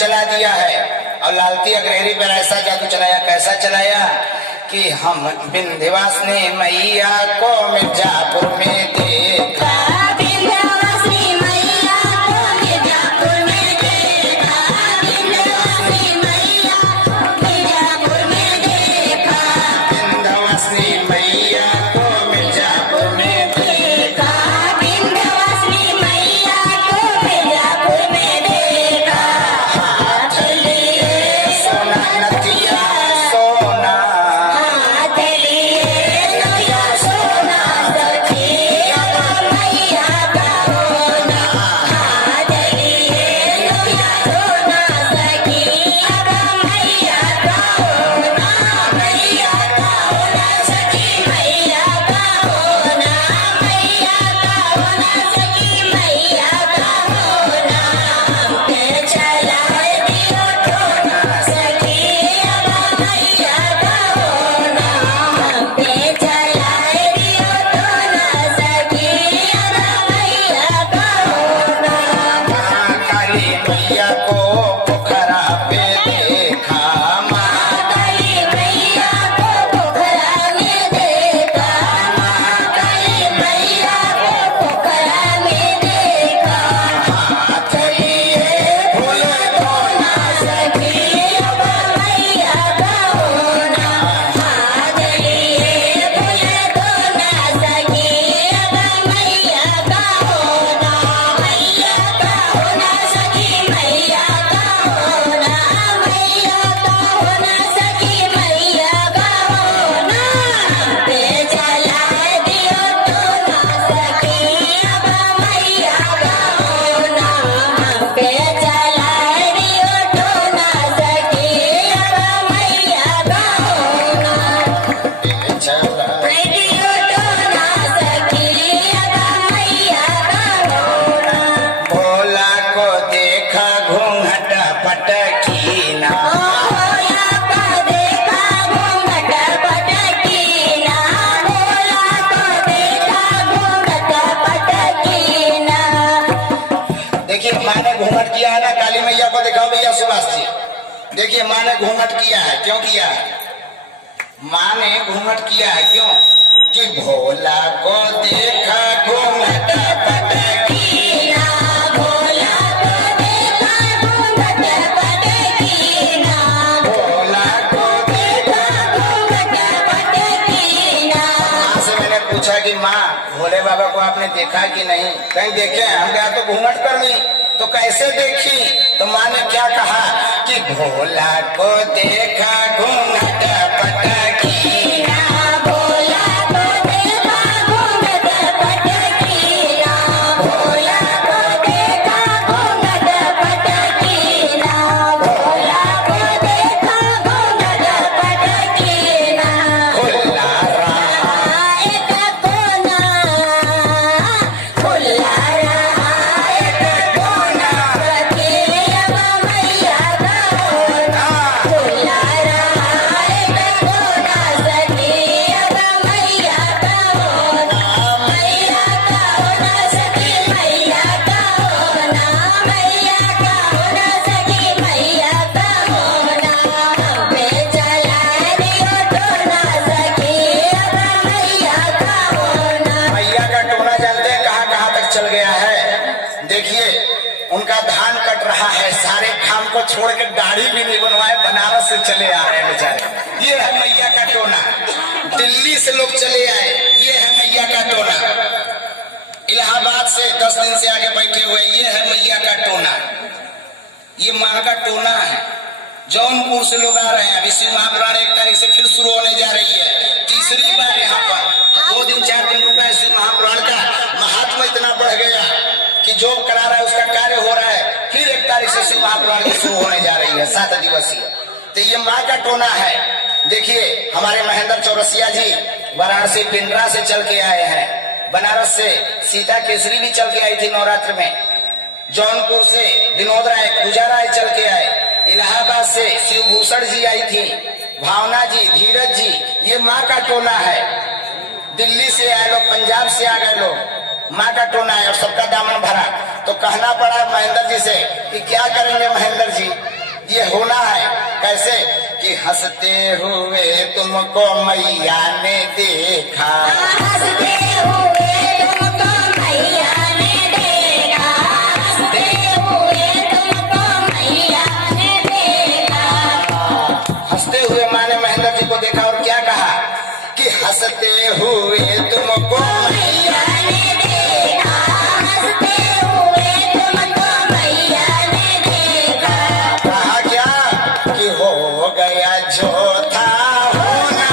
चला दिया है और लालती अग्रहरी पर ऐसा जादू चलाया, कैसा चलाया कि हम विंध्यवासिनी मैया को मिर्जापुर में देखा। सोना मैया को पोखरा पे देखा, महाकाली मैया को पोखरा में देखा, महाकाली मैया को पोखरा में देखा। हाथ चलिए फूल तो ना सकी अब मैया का होना, हाँ चलिए फूल तो ना सकी अब मैया का होना, मैया का होना सकी मैया का होना, मैया का होना सकी मैया का होना। पे चला दियो तो ना सकी अब मैया का होना, पे चला दियो तो ना सकी अब मैया का होना, चला दियो तो ना सकी अब मैया का होना। भोला को देखा घूंघट पटकीना, भोला को देखा घूंघट पटकीना, भोला को देखा घूंघट पटकीना। देखिए माँ ने घूंघट किया है ना, काली मैया को दिखाओ भैया सुभाष जी। देखिए माँ ने घूंघट किया है, क्यों किया है? माँ ने घूंघट किया है क्यों? कि भोला को देखा घूंघट पटकीना, भोला को देखा घूंघट पटकीना, भोला को देखा घूंघट पटकीना। माँ से मैंने पूछा कि माँ भोले बाबा को आपने देखा कि नहीं? कहीं देखे? हम कहा तो घूंघट कर ली, तो कैसे देखी? तो माँ ने क्या कहा कि भोला को देखा घूंघट पटकीना, भोला को देखा घूंघट पटकीना, भोला को देखा घूंघट पटकीना, भोला को देखा घूंघट पटकीना। खुला रहा एक कोना खुला रहा, एक कोना सखी अब मैया का होना, खुला रहा एक कोना सखी अब मैया का होना, मैया का होना सखी मैया का होना, मैया का होना सखी मैया का होना। पे चला दियो तो ना सखी अब मैया का होना। मैया का टोना जानते हैं कहाँ कहाँ तक चल गया है? देखिए उनका धान कट रहा है, सारे काम को छोड़ के दाढ़ी भी नहीं बनवाए, बनारस से चले आ रहे हैं बेचारे। ये है मैया का टोना। दिल्ली से लोग चले आए, ये है मैया का टोना। इलाहाबाद से 10 दिन से आगे बैठे हुए, ये है मैया का टोना। ये माँ का टोना है। जौनपुर से लोग आ रहे हैं, अभी शिव महापुराण 1 तारीख से फिर शुरू होने जा रही है, तीसरी बार यहाँ पर 2 दिन 4 दिन रुका है। शिव महापुराण का महात्मा इतना बढ़ गया कि जो करा रहा है उसका कार्य हो रहा है। फिर 1 तारीख से शिव महापुराण की शुरू होने जा रही है, 7 दिवसीय। तो ये माँ का टोना है। देखिए हमारे महेंद्र चौरसिया जी वाराणसी पिंडरा से चल के आए हैं, बनारस से सीता केसरी भी चल के आई थी नवरात्र में, जौनपुर से विनोद राय पूजा राय चल के आए, इलाहाबाद से शिवभूषण जी आई थी, भावना जी, धीरज जी, ये माँ का टोना है। दिल्ली से आए लोग, पंजाब से आ गए लोग, माँ का टोना है और सबका दामन भरा। तो कहना पड़ा महेंद्र जी से कि क्या करेंगे महेंद्र जी, ये होना है। कैसे? कि हंसते हुए तुमको मैया ने देखा, हंसते हुए तुमको मैया ने देखा, हंसते हुए तुमको मैया ने देखा। हंसते हुए माँ ने महेंद्र जी को देखा और क्या कहा कि हंसते हुए तुमको मैया ने देखा, हंसते हुए तुमको मैया ने देखा। कहा क्या कि हो गया जो था होना,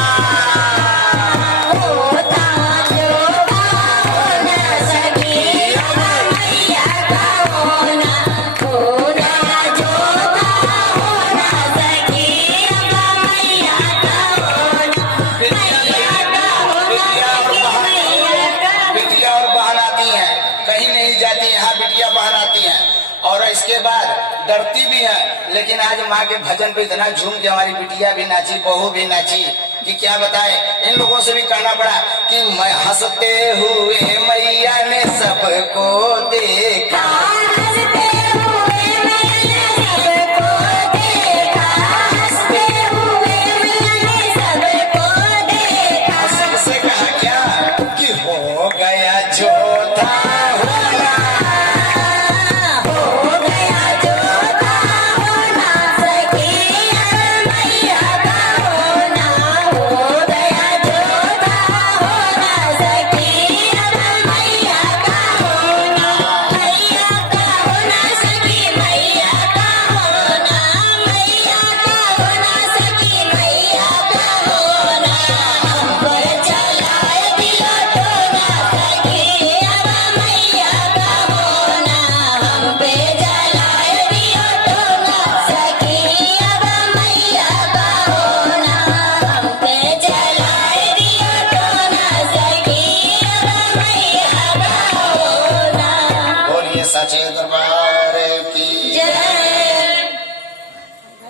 होता जो था होना सखी अब मैया का होना, होना जो था होना सखी अब मैया का होना, मैया का होना सखी मैया का। बिटिया और बहन आती हैं, कहीं नहीं जाती, यहाँ बिटिया बहन आती हैं और इसके बाद डरती भी है। लेकिन आज माँ के भजन पे इतना झूम के हमारी बिटिया भी नाची, बहू भी नाची कि क्या बताए। इन लोगों से भी कहना पड़ा कि मैं हंसते हुए मैया ने सबको देखा, हंसते हुए मैया था